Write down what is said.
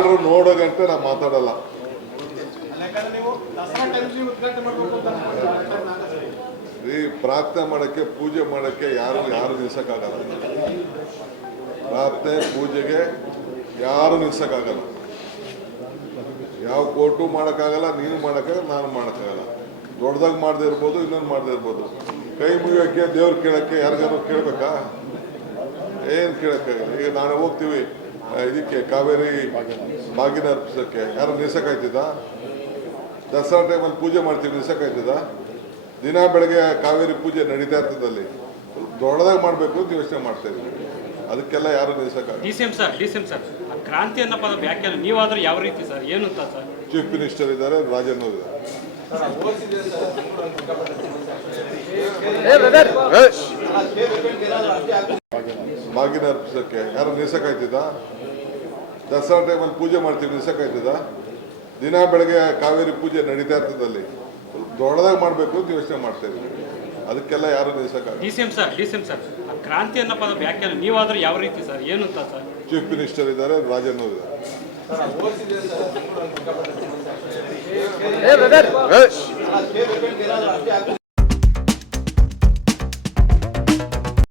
Order ನೋಡೋ ಗಂಟೆ ನಾವು ಮಾತಾಡಲ್ಲ. ಈ ಪ್ರಾರ್ಥನೆ ಮಾಡೋಕ್ಕೆ ಪೂಜೆ ಮಾಡೋಕ್ಕೆ ಯಾರು ನಿಲ್ಸಕ್ಕಾಗಲ್ಲ. ಪ್ರಾರ್ಥನೆ ಪೂಜೆಗೆ ಯಾರು ನಿಲ್ಸಕ್ಕಾಗಲ್ಲ. ಯಾವ ಕೋರ್ಟು ಮಾಡೋಕ್ಕಾಗಲ್ಲ, ನೀನು ಮಾಡೋಕ್ಕಾಗಲ್ಲ, ನಾನು ಮಾಡೋಕ್ಕಾಗಲ್ಲ. ದೊಡ್ಡದಾಗಿ ಮಾಡದೇ ಇರ್ಬೋದು, ಇನ್ನೊಂದು ಮಾಡದೇ ಇರ್ಬೋದು. ಕೈ ಮುಗಿಯೋಕ್ಕೆ ದೇವ್ರು ಕೇಳೋಕ್ಕೆ ಯಾರಿಗಾರು ಕೇಳಬೇಕಾ? ಏನು ಕೇಳೋಕ್ಕಾಗಲ್ಲ. ಈಗ ನಾಳೆ ಹೋಗ್ತೀವಿ ಇದಕ್ಕೆ ಕಾವೇರಿ ಬಾಗಿನ ಅರ್ಪಿಸೋಕ್ಕೆ, ಯಾರು ನಿಲ್ಸಕ್ಕಾಯ್ತದ? ದಸರಾ ಟೈಮಲ್ಲಿ ಪೂಜೆ ಮಾಡ್ತೀವಿ, ನಿಲ್ಸಕ್ಕಾಯ್ತದ? ದಿನ ಬೆಳಗ್ಗೆ ಕಾವೇರಿ ಪೂಜೆ ನಡೀತಾ ಇರ್ತದಲ್ಲಿ ದೊಡ್ಡದಾಗಿ ಮಾಡಬೇಕು ಅಂತ ಯೋಚನೆ ಮಾಡ್ತಾ ಇದ್ದೀವಿ. ಅದಕ್ಕೆಲ್ಲ ಯಾರು ನಿಲ್ಸಕ್ಕಾಗಲ್ಲ. ಡಿ.ಸಿ.ಎಂ ಸರ್ ಕ್ರಾಂತಿ ಅನ್ನೋ ಪದ ವ್ಯಾಖ್ಯಾನ ನೀವಾದ್ರೂ ಯಾವ ರೀತಿ ಸರ್, ಏನು ಅಂತ ಸರ್? ಚೀಫ್ ಮಿನಿಸ್ಟರ್ ಇದ್ದಾರೆ, ರಾಜನ್ ಇದ್ದಾರೆ. ಬಾಗಿನ ಅರ್ಪಿಸೋಕ್ಕೆ ಯಾರು ನಿಲ್ಸಕ್ಕಾಯ್ತದ? ದಸರಾ ಟೈಮಲ್ಲಿ ಪೂಜೆ ಮಾಡ್ತೀವಿ, ನಿಲ್ಸಕ್ಕಾಯ್ತದ? ದಿನ ಬೆಳಗ್ಗೆ ಕಾವೇರಿ ಪೂಜೆ ನಡೀತಾ ಇರ್ತದಲ್ಲಿ ದೊಡ್ಡದಾಗಿ ಮಾಡಬೇಕು ಅಂತ ಯೋಚನೆ ಮಾಡ್ತಾ ಇದ್ದೀವಿ. ಅದಕ್ಕೆಲ್ಲ ಯಾರು ನಿಲ್ಸಕ್ಕಾಗಲ್ಲ. ಡಿ.ಸಿ.ಎಂ ಸರ್ ಕ್ರಾಂತಿ ಅನ್ನೋ ಪದ ವ್ಯಾಖ್ಯಾನ ನೀವಾದ್ರೂ ಯಾವ ರೀತಿ ಸರ್, ಏನು ಅಂತ ಸರ್? ಚೀಫ್ ಮಿನಿಸ್ಟರ್ ಇದ್ದಾರೆ, ರಾಜನ್ ಇದ್ದಾರೆ.